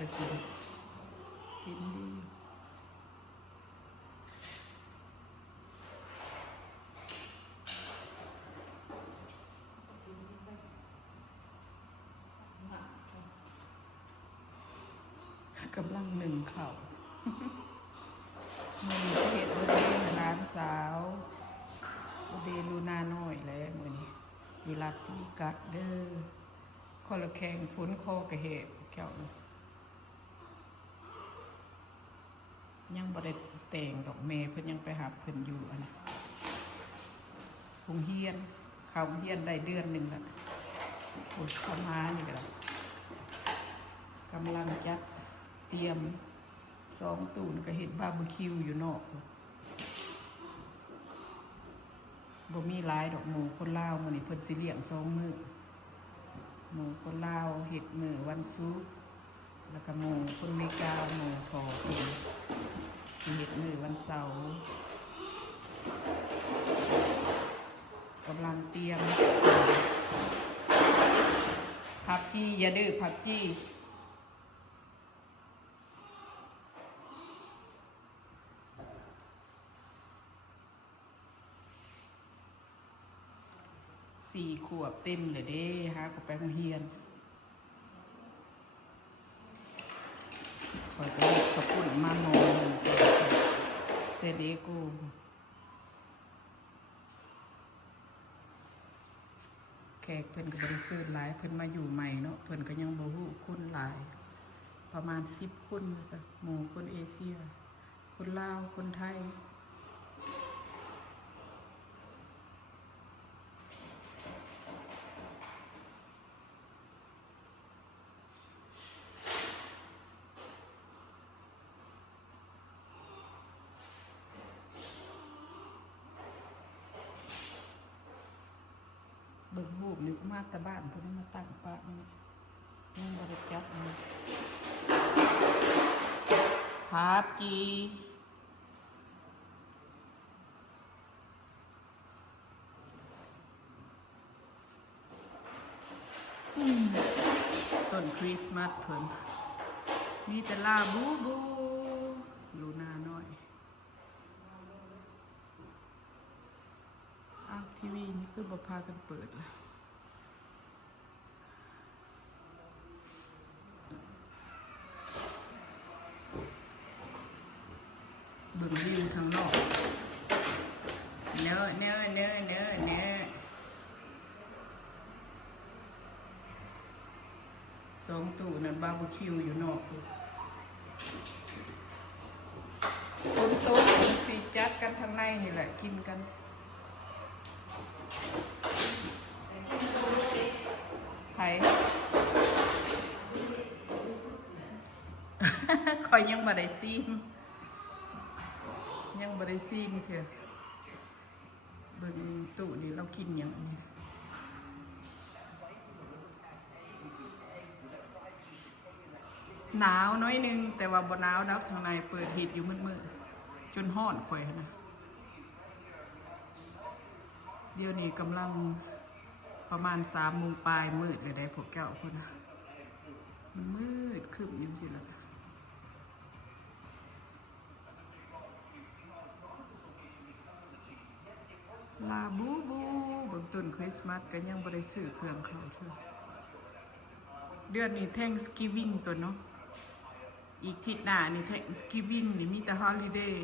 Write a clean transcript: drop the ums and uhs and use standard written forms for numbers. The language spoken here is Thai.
ไปสิกินดีกำลังหนึ่งเข่ามือเหตุบริเวณร้านสาวบริเวณลูนาน้อยแล้วมือนี้อยู่ลาดสีกัดเด้อคอละแข่งพ้นคอกระเหตุแก้วยังบริแต่งดอกเมย์เพิ่นยังไปหาเพิ่นอยู่อันนะคงเฮียนเขาเฮียนได้เดือนหนึ่งแล้วโอ้ยเข้ามานี่ก็แล้วกำลังจัดเตรียม2 ตูนก็เห็นบาร์บีคิวอยู่นอกบ่มีหลายดอกหมูคนลาวมื้อนี้เพิ่นสิเลี้ยง2 มื้อหมูคนลาวเฮ็ดมื้อวันศุกร์แล้วก็หมูคนเมกาหมูขอเพิ่นสิเฮ็ดมื้อวันเสาร์กำลังเตรียมผักชีอย่าดื้อผักชี4 ขวบเต็มเลยเด้ฮะก็ไปโรงเรียนคอยก็เล็กกระปุ่นมาโนเซเดโกแขกเพิ่นก็บริสุทธิ์หลายเพิ่นมาอยู่ใหม่เนาะเพิ่นก็ยังบ่ฮู้คนหลายประมาณ10 คนซะหมู่คนเอเชียคนลาวคนไทยเบิ่งรูปนึกมาแต่บ้านเพิ่นมาตั้งปะนี่ยังบ่ได้จับนี่ภาพจีต้นคริสต์มาสเพิ่นมีแต่ลาบูบูลูนาน้อยอ้าวทีวีนี่คือบ่พากันเปิดเลยเบิ่งวิวทางนอกเนอะ2 ตู้นั่นบาร์บีคิวอยู่นอกคนโต๊ะสิจัดกันทางในนี่แหละกินกันไผ่ คอยยังบ่ได้ซีมยังบ่ได้ซีมเถอะเบิ่งตู้นี่เรากินอย่างนี้หนาวน้อยนึงแต่ว่าบ่หนาวนะข้างในเปิดฮีทอยู่มืดๆจนฮ้อนข่อยนะเดี๋ยวนี้กำลังประมาณ3 โมงปลายมืดเลยได้พวกแก้วพุ่นนะมันมืดครึ้มอยู่สิล่ะลาบูบูเบิ่งต้นคริสต์มาสก็ยังบ่ได้ซื้อเครื่องเขาเถอะเดือนนี้ Thanksgiving ตัวเนาะอีกทิศหน้านี่ Thanksgiving นี่มีแต่ holiday